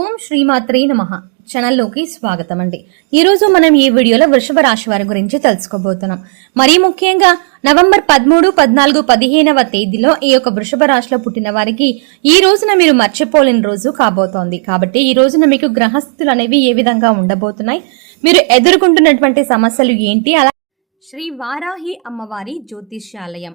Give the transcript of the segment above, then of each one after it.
ఓం శ్రీమాత్రే నమ. ఛానల్లోకి స్వాగతం అండి ఈరోజు మనం ఈ వీడియోలో వృషభ రాశి వారి గురించి తెలుసుకోబోతున్నాం. మరీ ముఖ్యంగా నవంబర్ పదమూడు పద్నాలుగు పదిహేనవ తేదీలో ఈ యొక్క వృషభ రాశిలో పుట్టిన వారికి ఈ రోజున మీరు మర్చిపోలేని రోజు కాబోతోంది. కాబట్టి ఈ రోజున మీకు గ్రహస్థితులు అనేవి ఏ విధంగా ఉండబోతున్నాయి? మీరు ఎదుర్కొంటున్నటువంటి సమస్యలు ఏంటి? అలా శ్రీ వారాహి అమ్మవారి జ్యోతిష్యాలయం.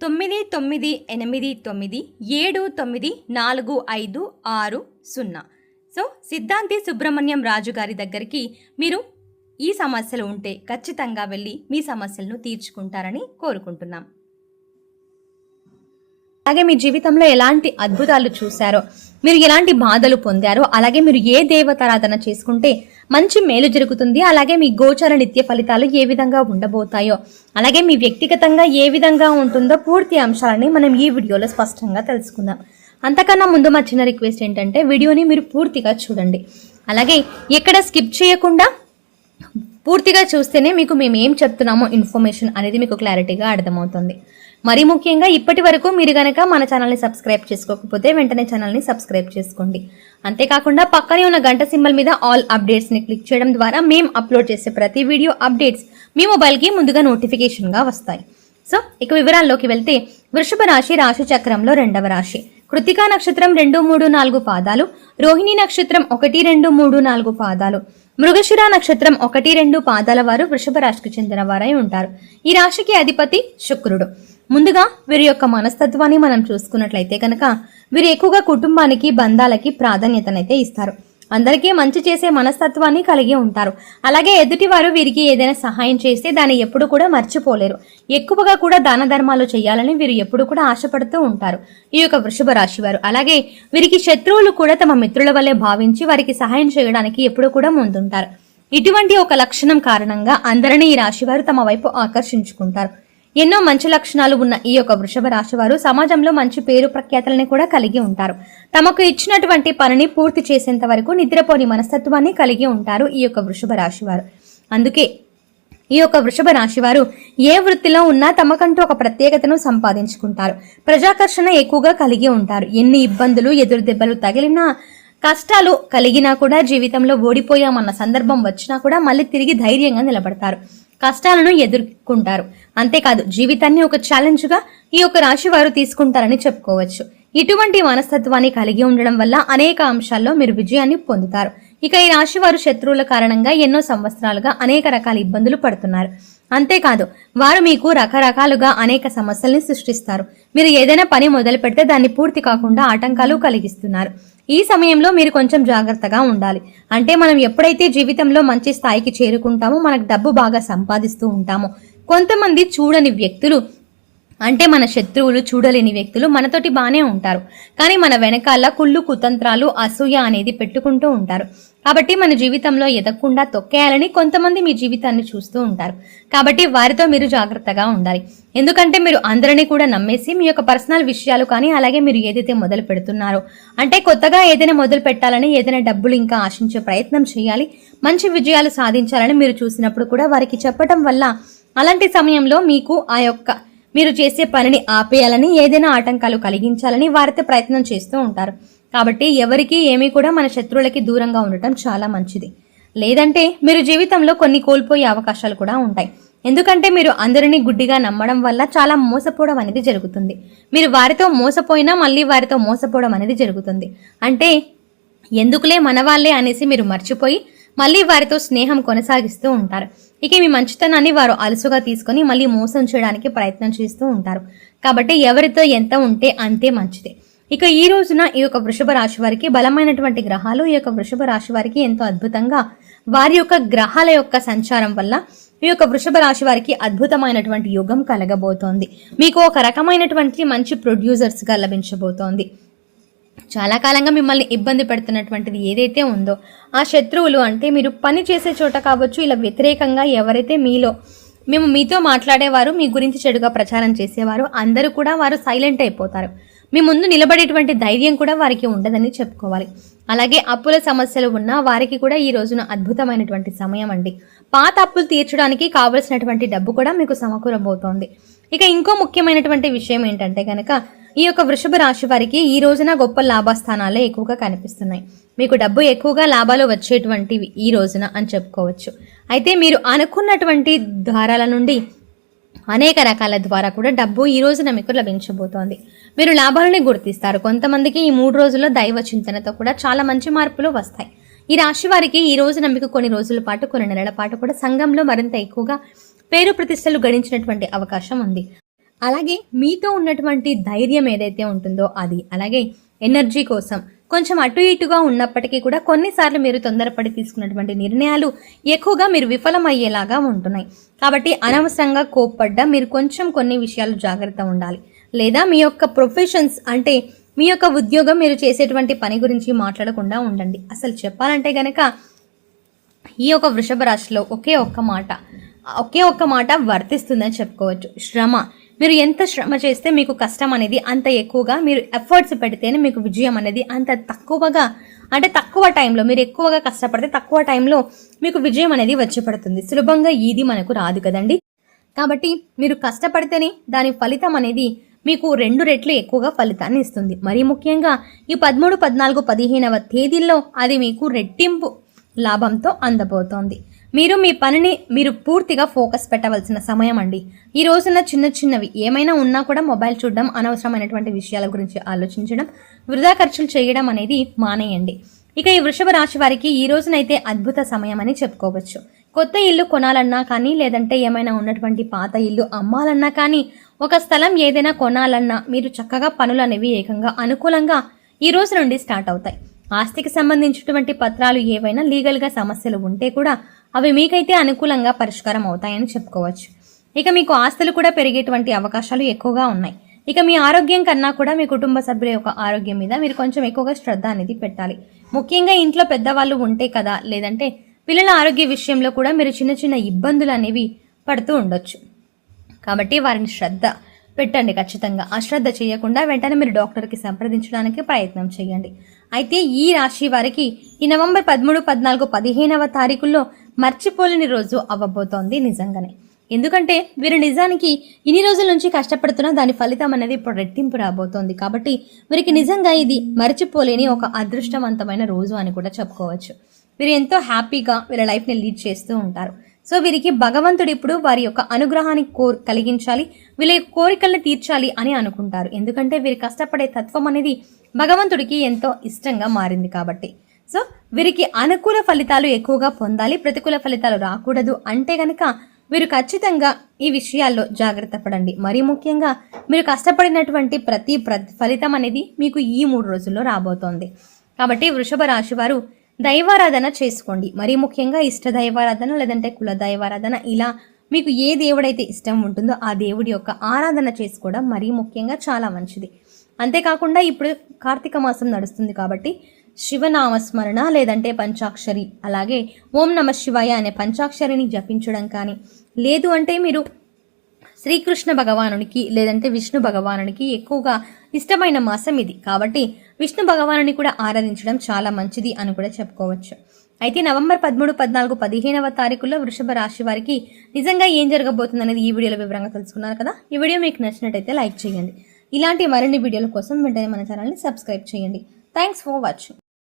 తొమ్మిది తొమ్మిది ఎనిమిది తొమ్మిది ఏడు తొమ్మిది నాలుగు ఐదు ఆరు సున్నా. సో సిద్ధాంతి సుబ్రహ్మణ్యం రాజు గారి దగ్గరికి మీరు ఈ సమస్యలు ఉంటే ఖచ్చితంగా వెళ్ళి మీ సమస్యలను తీర్చుకుంటారని కోరుకుంటున్నాం. అలాగే మీ జీవితంలో ఎలాంటి అద్భుతాలు చూశారో మీరు ఎలాంటి బాధలు పొందారో అలాగే మీరు ఏ దేవతారాధన చేసుకుంటే మంచి మేలు జరుగుతుంది అలాగే మీ గోచర నిత్య ఫలితాలు ఏ విధంగా ఉండబోతాయో అలాగే మీ వ్యక్తిగతంగా ఏ విధంగా ఉంటుందో పూర్తి అంశాలని మనం ఈ వీడియోలో స్పష్టంగా తెలుసుకుందాం. అంతకన్నా ముందు మా చిన్న రిక్వెస్ట్ ఏంటంటే వీడియోని మీరు పూర్తిగా చూడండి. అలాగే ఎక్కడ స్కిప్ చేయకుండా పూర్తిగా చూస్తేనే మీకు మేము ఏం చెప్తున్నామో ఇన్ఫర్మేషన్ అనేది మీకు క్లారిటీగా అర్థమవుతుంది. మరి ముఖ్యంగా ఇప్పటి వరకు మీరు గనక మన ఛానల్ని సబ్స్క్రైబ్ చేసుకోకపోతే వెంటనే ఛానల్ని సబ్స్క్రైబ్ చేసుకోండి. అంతేకాకుండా పక్కనే ఉన్న గంట సింబల్ మీద ఆల్ అప్డేట్స్ని క్లిక్ చేయడం ద్వారా మేము అప్లోడ్ చేసే ప్రతి వీడియో అప్డేట్స్ మీ మొబైల్కి ముందుగా నోటిఫికేషన్గా వస్తాయి. సో ఇక వివరాల్లోకి వెళ్తే వృషభ రాశి రాశి చక్రంలో రెండవ రాశి. కృతికా నక్షత్రం రెండు మూడు నాలుగు పాదాలు. రోహిణి నక్షత్రం ఒకటి రెండు మూడు నాలుగు పాదాలు. మృగశిర నక్షత్రం ఒకటి రెండు పాదాల వారు వృషభ రాశికి చెందిన వారై ఉంటారు. ఈ రాశికి అధిపతి శుక్రుడు. ముందుగా వీరి యొక్క మనస్తత్వాన్ని మనం చూసుకున్నట్లయితే కనుక వీరు ఎక్కువగా కుటుంబానికి బంధాలకి ప్రాధాన్యతనైతే ఇస్తారు. అందరికీ మంచి చేసే మనస్తత్వాన్ని కలిగి ఉంటారు. అలాగే ఎదుటివారు వీరికి ఏదైనా సహాయం చేస్తే దాన్ని ఎప్పుడు కూడా మర్చిపోలేరు. ఎక్కువగా కూడా దాన ధర్మాలు చేయాలని వీరు ఎప్పుడు కూడా ఆశపడుతూ ఉంటారు. ఈ యొక్క వృషభ రాశి వారు. అలాగే వీరికి శత్రువులు కూడా తమ మిత్రుల వల్లే భావించి వారికి సహాయం చేయడానికి ఎప్పుడు కూడా ముందుంటారు. ఇటువంటి ఒక లక్షణం కారణంగా అందరినీ ఈ రాశివారు తమ వైపు ఆకర్షించుకుంటారు. ఎన్నో మంచి లక్షణాలు ఉన్న ఈ యొక్క వృషభ రాశి వారు సమాజంలో మంచి పేరు ప్రఖ్యాతలని కూడా కలిగి ఉంటారు. తమకు ఇచ్చినటువంటి పనిని పూర్తి చేసేంత వరకు నిద్రపోని మనస్తత్వాన్ని కలిగి ఉంటారు ఈ యొక్క వృషభ రాశి వారు. అందుకే ఈ యొక్క వృషభ రాశి వారు ఏ వృత్తిలో ఉన్నా తమకంటూ ఒక ప్రత్యేకతను సంపాదించుకుంటారు. ప్రజాకర్షణ ఎక్కువగా కలిగి ఉంటారు. ఎన్ని ఇబ్బందులు ఎదురు దెబ్బలు తగిలినా కష్టాలు కలిగినా కూడా జీవితంలో ఓడిపోయామన్న సందర్భం వచ్చినా కూడా మళ్ళీ తిరిగి ధైర్యంగా నిలబడతారు. కష్టాలను ఎదుర్కొంటారు. అంతేకాదు జీవితాన్ని ఒక ఛాలెంజ్గా ఈ యొక్క రాశి వారు తీసుకుంటారని చెప్పుకోవచ్చు. ఇటువంటి మనస్తత్వాన్ని కలిగి ఉండడం వల్ల అనేక అంశాల్లో మీరు విజయాన్ని పొందుతారు. ఇక ఈ రాశి వారు శత్రువుల కారణంగా ఎన్నో సంవత్సరాలుగా అనేక రకాల ఇబ్బందులు పడుతున్నారు. అంతేకాదు వారు మీకు రకరకాలుగా అనేక సమస్యల్ని సృష్టిస్తారు. మీరు ఏదైనా పని మొదలు పెడితే దాన్ని పూర్తి కాకుండా ఆటంకాలు కలిగిస్తున్నారు. ఈ సమయంలో మీరు కొంచెం జాగ్రత్తగా ఉండాలి. అంటే మనం ఎప్పుడైతే జీవితంలో మంచి స్థాయికి చేరుకుంటామో మనకు డబ్బు బాగా సంపాదిస్తూ ఉంటామో కొంతమంది చూడని వ్యక్తులు అంటే మన శత్రువులు చూడలేని వ్యక్తులు మనతోటి బాగానే ఉంటారు. కానీ మన వెనకాల కుళ్ళు కుతంత్రాలు అసూయ అనేది పెట్టుకుంటూ ఉంటారు. కాబట్టి మన జీవితంలో ఎదగకుండా తొక్కేయాలని కొంతమంది మీ జీవితాన్ని చూస్తూ ఉంటారు. కాబట్టి వారితో మీరు జాగ్రత్తగా ఉండాలి. ఎందుకంటే మీరు అందరినీ కూడా నమ్మేసి మీ యొక్క పర్సనల్ విషయాలు కానీ అలాగే మీరు ఏదైతే మొదలు పెడుతున్నారో అంటే కొత్తగా ఏదైనా మొదలు పెట్టాలని ఏదైనా డబ్బులు ఇంకా ఆశించే ప్రయత్నం చేయాలి మంచి విజయాలు సాధించాలని మీరు చూసినప్పుడు కూడా వారికి చెప్పటం వల్ల అలాంటి సమయంలో మీకు ఆ యొక్క మీరు చేసే పనిని ఆపేయాలని ఏదైనా ఆటంకాలు కలిగించాలని వారితో ప్రయత్నం చేస్తూ ఉంటారు. కాబట్టి ఎవరికి ఏమీ కూడా మన శత్రువులకి దూరంగా ఉండటం చాలా మంచిది. లేదంటే మీరు జీవితంలో కొన్ని కోల్పోయే అవకాశాలు కూడా ఉంటాయి. ఎందుకంటే మీరు అందరినీ గుడ్డిగా నమ్మడం వల్ల చాలా మోసపోవడం అనేది జరుగుతుంది. మీరు వారితో మోసపోయినా మళ్ళీ వారితో మోసపోవడం అనేది జరుగుతుంది. అంటే ఎందుకులే మనవాళ్ళే అనేసి మీరు మర్చిపోయి మళ్ళీ వారితో స్నేహం కొనసాగిస్తూ ఉంటారు. ఇక మీ మంచితనాన్ని వారు అలసుగా తీసుకొని మళ్ళీ మోసం చేయడానికి ప్రయత్నం చేస్తూ ఉంటారు. కాబట్టి ఎవరితో ఎంత ఉంటే అంతే మంచిది. ఇక ఈ రోజున ఈ యొక్క వృషభ రాశి వారికి బలమైనటువంటి గ్రహాలు ఈ యొక్క వృషభ రాశి వారికి ఎంతో అద్భుతంగా వారి యొక్క గ్రహాల యొక్క సంచారం వల్ల ఈ యొక్క వృషభ రాశి వారికి అద్భుతమైనటువంటి యుగం కలగబోతోంది. మీకు ఒక రకమైనటువంటి మంచి ప్రొడ్యూసర్స్గా లభించబోతోంది. చాలా కాలంగా మిమ్మల్ని ఇబ్బంది పెడుతున్నటువంటిది ఏదైతే ఉందో ఆ శత్రువులు అంటే మీరు పని చేసే చోట కావచ్చు ఇలా వ్యతిరేకంగా ఎవరైతే మీలో మేము మీతో మాట్లాడేవారు మీ గురించి చెడుగా ప్రచారం చేసేవారు అందరూ కూడా వారు సైలెంట్ అయిపోతారు. మీ ముందు నిలబడేటువంటి ధైర్యం కూడా వారికి ఉండదని చెప్పుకోవాలి. అలాగే అప్పుల సమస్యలు ఉన్నా వారికి కూడా ఈ రోజున అద్భుతమైనటువంటి సమయం అండి. పాత అప్పులు తీర్చడానికి కావలసినటువంటి డబ్బు కూడా మీకు సమకూరబోతోంది. ఇక ఇంకో ముఖ్యమైనటువంటి విషయం ఏంటంటే కనుక ఈ యొక్క వృషభ రాశి వారికి ఈ రోజున గొప్ప లాభస్థానాలే ఎక్కువగా కనిపిస్తున్నాయి. మీకు డబ్బు ఎక్కువగా లాభాలు వచ్చేటువంటివి ఈ రోజున అని చెప్పుకోవచ్చు. అయితే మీరు అనుకున్నటువంటి ద్వారాల నుండి అనేక రకాల ద్వారా కూడా డబ్బు ఈ రోజున మీకు లభించబోతోంది. మీరు లాభాలని గుర్తిస్తారు. కొంతమందికి ఈ మూడు రోజుల్లో దైవ చింతనతో కూడా చాలా మంచి మార్పులు వస్తాయి. ఈ రాశి వారికి ఈ రోజున మీకు కొన్ని రోజుల పాటు కొన్ని నెలల పాటు కూడా సంఘంలో మరింత ఎక్కువగా పేరు ప్రతిష్టలు గడించినటువంటి అవకాశం ఉంది. అలాగే మీతో ఉన్నటువంటి ధైర్యం ఏదైతే ఉంటుందో అది. అలాగే ఎనర్జీ కోసం. కొంచెం అటు ఇటుగా ఉన్నప్పటికీ కూడా కొన్నిసార్లు మీరు తొందరపడి తీసుకున్నటువంటి నిర్ణయాలు ఎక్కువగా మీరు విఫలమయ్యేలాగా ఉంటున్నాయి. కాబట్టి అనవసరంగా కోప్పడ్డా మీరు కొంచెం కొన్ని విషయాలు జాగ్రత్త ఉండాలి. లేదా మీ యొక్క ప్రొఫెషన్స్ అంటే మీ యొక్క ఉద్యోగం మీరు చేసేటువంటి పని గురించి మాట్లాడకుండా ఉండండి. అసలు చెప్పాలంటే గనక ఈ యొక్క వృషభ రాశిలో ఒకే ఒక్క మాట ఒకే ఒక్క మాట వర్తిస్తుందని చెప్పుకోవచ్చు. శ్రమ. మీరు ఎంత శ్రమ చేస్తే మీకు కష్టం అనేది అంత ఎక్కువగా మీరు ఎఫర్ట్స్ పెడితేనే మీకు విజయం అనేది అంత తక్కువగా అంటే తక్కువ టైంలో మీరు ఎక్కువగా కష్టపడితే తక్కువ టైంలో మీకు విజయం అనేది వచ్చి పడుతుంది సులభంగా ఇది మనకు రాదు కదండి. కాబట్టి మీరు కష్టపడితేనే దాని ఫలితం అనేది మీకు రెండు రెట్లు ఎక్కువగా ఫలితాన్ని ఇస్తుంది. మరీ ముఖ్యంగా ఈ పదమూడు పద్నాలుగు పదిహేనవ తేదీల్లో అది మీకు రెట్టింపు లాభంతో అందబోతోంది. మీరు మీ పనిని మీరు పూర్తిగా ఫోకస్ పెట్టవలసిన సమయం అండి. ఈ రోజున చిన్న చిన్నవి ఏమైనా ఉన్నా కూడా మొబైల్ చూడడం అనవసరమైనటువంటి విషయాల గురించి ఆలోచించడం వృధా ఖర్చులు చేయడం అనేది మానేయండి. ఇక ఈ వృషభ రాశి వారికి ఈ రోజునైతే అద్భుత సమయం అని చెప్పుకోవచ్చు. కొత్త ఇల్లు కొనాలన్నా కానీ లేదంటే ఏమైనా ఉన్నటువంటి పాత ఇల్లు అమ్మాలన్నా కానీ ఒక స్థలం ఏదైనా కొనాలన్నా మీరు చక్కగా పనులు అనేవి ఏకంగా అనుకూలంగా ఈ రోజు నుండి స్టార్ట్ అవుతాయి. ఆస్తికి సంబంధించినటువంటి పత్రాలు ఏవైనా లీగల్గా సమస్యలు ఉంటే కూడా అవి మీకైతే అనుకూలంగా పరిష్కారం అవుతాయని చెప్పుకోవచ్చు. ఇక మీకు ఆస్తులు కూడా పెరిగేటువంటి అవకాశాలు ఎక్కువగా ఉన్నాయి. ఇక మీ ఆరోగ్యం కన్నా కూడా మీ కుటుంబ సభ్యుల యొక్క ఆరోగ్యం మీద మీరు కొంచెం ఎక్కువగా శ్రద్ధ అనేది పెట్టాలి. ముఖ్యంగా ఇంట్లో పెద్దవాళ్ళు ఉంటే కదా లేదంటే పిల్లల ఆరోగ్య విషయంలో కూడా మీరు చిన్న చిన్న ఇబ్బందులు అనేవి పడుతూ ఉండొచ్చు. కాబట్టి వారిని శ్రద్ధ పెట్టండి ఖచ్చితంగా. అశ్రద్ధ చేయకుండా వెంటనే మీరు డాక్టర్కి సంప్రదించడానికి ప్రయత్నం చేయండి. అయితే ఈ రాశి వారికి ఈ నవంబర్ పదమూడు పద్నాలుగు పదిహేనవ తారీఖుల్లో మర్చిపోలేని రోజు అవ్వబోతోంది నిజంగానే. ఎందుకంటే వీరు నిజానికి ఇన్ని రోజుల నుంచి కష్టపడుతున్న దాని ఫలితం అనేది ఇప్పుడు రెట్టింపు రాబోతోంది కాబట్టి వీరికి నిజంగా ఇది మర్చిపోలేని ఒక అదృష్టవంతమైన రోజు అని కూడా చెప్పుకోవచ్చు. వీరు ఎంతో హ్యాపీగా వీళ్ళ లైఫ్ని లీడ్ చేస్తూ ఉంటారు. సో వీరికి భగవంతుడు ఇప్పుడు వారి యొక్క అనుగ్రహాన్ని కోర్ కలిగించాలి వీళ్ళ కోరికల్ని తీర్చాలి అని అనుకుంటారు. ఎందుకంటే వీరు కష్టపడే తత్వం అనేది భగవంతుడికి ఎంతో ఇష్టంగా మారింది కాబట్టి. సో వీరికి అనుకూల ఫలితాలు ఎక్కువగా పొందాలి ప్రతికూల ఫలితాలు రాకూడదు అంటే కనుక మీరు ఖచ్చితంగా ఈ విషయాల్లో జాగ్రత్త పడండి. మరీ ముఖ్యంగా మీరు కష్టపడినటువంటి ప్రతి ఫలితం అనేది మీకు ఈ మూడు రోజుల్లో రాబోతోంది. కాబట్టి వృషభ రాశి వారు దైవారాధన చేసుకోండి. మరీ ముఖ్యంగా ఇష్ట దైవారాధన లేదంటే కుల దైవారాధన ఇలా మీకు ఏ దేవుడైతే ఇష్టం ఉంటుందో ఆ దేవుడి యొక్క ఆరాధన చేసుకోవడం మరీ ముఖ్యంగా చాలా మంచిది. అంతేకాకుండా ఇప్పుడు కార్తీక మాసం నడుస్తుంది కాబట్టి శివనామస్మరణ లేదంటే పంచాక్షరి. అలాగే ఓం నమ శివాయ అనే పంచాక్షరిని జపించడం కానీ లేదు అంటే మీరు శ్రీకృష్ణ భగవానునికి లేదంటే విష్ణు భగవానునికి ఎక్కువగా ఇష్టమైన మాసం ఇది. కాబట్టి విష్ణు భగవానుని కూడా ఆరాధించడం చాలా మంచిది అని కూడా చెప్పుకోవచ్చు. అయితే నవంబర్ పదమూడు పద్నాలుగు పదిహేనవ తారీఖుల్లో వృషభ రాశి వారికి నిజంగా ఏం జరగబోతుంది అనేది ఈ వీడియోలో వివరంగా తెలుసుకున్నారు కదా? ఈ వీడియో మీకు నచ్చినట్టయితే లైక్ చేయండి. ఇలాంటి మరిన్ని వీడియోల కోసం వెంటనే మన ఛానల్ని సబ్స్క్రైబ్ చేయండి. Thanks for watching.